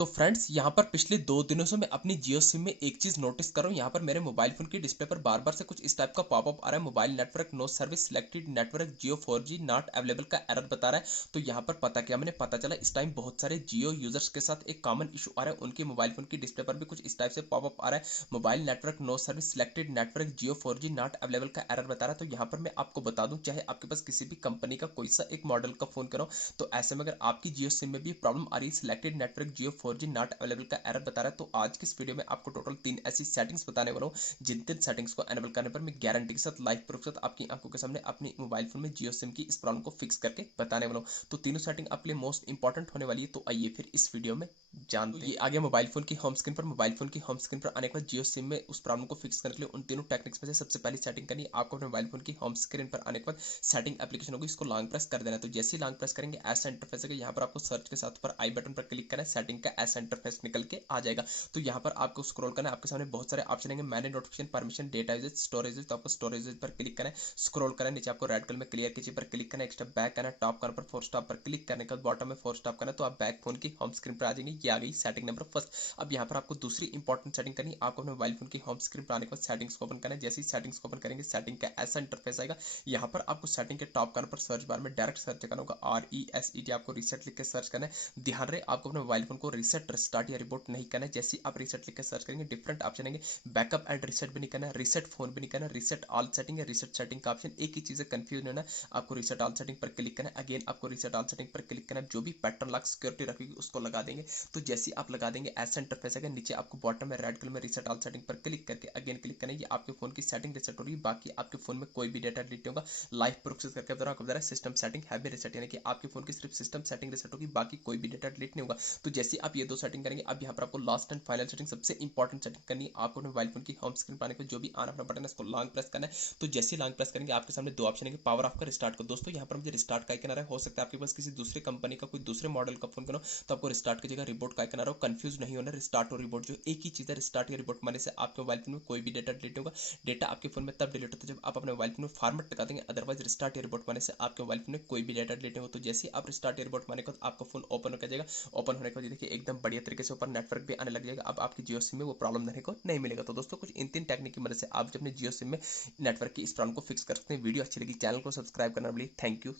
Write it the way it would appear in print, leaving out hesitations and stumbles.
तो फ्रेंड्स यहाँ पर पिछले 2 दिनों से मैं अपनी जियो सिम में एक चीज नोटिस कर रहा हूँ। यहाँ पर मेरे मोबाइल फोन की डिस्प्ले पर बार बार से कुछ इस टाइप का पॉपअप आ रहा है, mobile network no service selected network Jio 4G not available का एरर बता रहा है। तो यहाँ पर पता क्या मैंने पता चला, इस टाइम बहुत सारे जियो यूजर्स के साथ एक कॉमन इशू आ रहा है, उनके मोबाइल फोन की डिस्प्ले पर भी कुछ इस टाइप से पॉपअप आ रहा है, mobile network no service selected network Jio 4G not available का एरर बता रहा है। तो यहाँ पर मैं आपको बता दूं, चाहे आपके पास किसी भी कंपनी का कोई सा एक मॉडल का फोन करो, तो ऐसे में अगर आपकी जियो सिम में भी प्रॉब्लम आ रही है, selected network Jio 4G not available का एरर बता रहा है, तो आज की इस वीडियो में आपको टोटल 3 ऐसी सेटिंग्स बताने वाला हूं, जिन 3 सेटिंग्स को एनेबल करने पर मैं गारंटी के साथ लाइव प्रूफ के साथ आपकी आंखों के सामने अपनी मोबाइल फोन में जियो सिम की इस प्रॉब्लम को फिक्स करके बताने वाला हूं। तो तीनों सेटिंग आपके लिए मोस्ट इंपॉर्टेंट होने वाली है, तो आइए फिर इस वीडियो में जानते हैं। ये आ गया मोबाइल फोन की होम स्क्रीन पर। मोबाइल फोन की होम स्क्रीन पर आने के बाद जियो सिम में उस प्रॉब्लम को फिक्स करने के लिए उन तीनों टेक्निक्स में से सबसे पहली सेटिंग करनी है आपको। अपने मोबाइल फोन की होम स्क्रीन पर आने के बाद सेटिंग एप्लीकेशन होगी, इसको लॉन्ग प्रेस कर देना है। तो जैसे ही लॉन्ग प्रेस करेंगे ऐसा इंटरफेस है, यहाँ पर आपको सर्च के साथ पर आई बटन पर क्लिक करना है, सेटिंग का ऐसा इंटरफेस निकल के आ जाएगा। तो यहाँ पर आपको स्क्रॉल करना है, आपके सामने बहुत सारे ऑप्शन आएंगे, manage notification, permission, data usage, storage. तो आपको स्टोरेज पर क्लिक करना है, स्क्रॉल करना है नीचे, आपको रेड कलर में क्लियर कीजिए पर क्लिक करना है, एक स्टेप बैक करना है, टॉप कॉर्नर पर 4 स्टॉप पर क्लिक करने के बाद बॉटम में 4 स्टॉप करना है, तो आप बैक फोन की होम स्क्रीन पर आ जाएंगे। ये आ गई सेटिंग नंबर फर्स्ट। अब यहाँ पर आपको दूसरी इंपॉर्टेंट सेटिंग करनी है, आपको अपने मोबाइल फोन की होम स्क्रीन पर आने के बाद सेटिंग्स को ओपन करना है। जैसे ही सेटिंग्स को ओपन करेंगे सेटिंग का ऐसा इंटरफेस आएगा, यहाँ पर आपको सेटिंग के टॉप कॉर्नर पर सर्च बार में डायरेक्ट सर्च करना होगा, RESET, आपको रीसेट लिख के सर्च करना है। ध्यान रहे आपको अपने मोबाइल फोन को रीसेट, रिस्टार्ट या रिबूट नहीं करना है। जैसे आप रीसेट लिख के सर्च करेंगे डिफरेंट ऑप्शन आएंगे, बैकअप एंड रीसेट भी नहीं करना है, रीसेट फोन भी नहीं करना है, रीसेट ऑल सेटिंग या रीसेट सेटिंग का ऑप्शन एक ही चीज है, कंफ्यूज होना है। आपको रीसेट ऑल सेटिंग पर क्लिक करना है, अगेन आपको रीसेट ऑल सेटिंग पर क्लिक करना है, जो भी पैटर्न लॉक सिक्योरिटी रखेगी उसको लगा देंगे। तो जैसे आप लगा देंगे ऐसा इंटरफेस आएगा, नीचे आपको बॉटम में रेड कलर में रीसेट ऑल सेटिंग पर क्लिक करके अगेन क्लिक करना है, ये आपके फोन की सेटिंग रीसेट हो रही है। बाकी आपके फोन में कोई भी डेटा डिलीट होगा, लाइव प्रूफ से करके बता रहा हूं, system setting have been reset, यानी कि आपके फोन की सिर्फ सिस्टम सेटिंग रीसेट होगी, बाकी कोई भी डेटा डिलीट नहीं होगा। तो जैसे आप ये दो सेटिंग करेंगे, अब यहाँ पर आपको लास्ट एंड फाइनल सेटिंग, सबसे इंपॉर्टेंट सेटिंग करनी है आपको मोबाइल फोन की होम स्क्रीन पर आने के जो भी ऑन अपना बटन है उसको लॉन्ग प्रेस करना है। तो जैसे लॉन्ग प्रेस करेंगे आपके सामने दो ऑप्शन है, पावर ऑफ का, रिस्टार्ट का। दोस्तों यहाँ पर मुझे रिस्टार्ट का आइकन आ रहा है, हो सकता है आपके पास किसी दूसरे कंपनी का कोई दूसरे मॉडल का फोन करो तो आपको रिस्टार्ट की जगह रिबूट का आइकन आ रहा हो, कंफ्यूज नहीं होना, रिस्टार्ट और रिबूट जो एक ही चीज है। रिस्टार्ट या रिबूट माने से आपके मोबाइल फोन में कोई भी डेटा डिलीट होगा, डेटा आपके फोन में तब डिलीट होता है जब आप अपने मोबाइल फोन में फॉर्मेट लगा देंगे, अदरवाइज रिस्टार्ट या रिबूट माने से आपके मोबाइल फोन में कोई भी डेटा डिलीट होगा। तो जैसे आप रिस्टार्ट या रिबूट माने को आपका फोन ओपन हो जाएगा, ओपन होने के बाद देखिए एकदम बढ़िया तरीके से ऊपर नेटवर्क भी आने लग जाएगा, अब आपकी जियो सिम में वो प्रॉब्लम देखने को नहीं मिलेगा। तो दोस्तों कुछ इन 3 टेक्निक की मदद से आप अपने जियो सिम में नेटवर्क की इस प्रॉब्लम को फिक्स कर सकते हैं। वीडियो अच्छी लगी चैनल को सब्सक्राइब करना भूलिए। Thank you.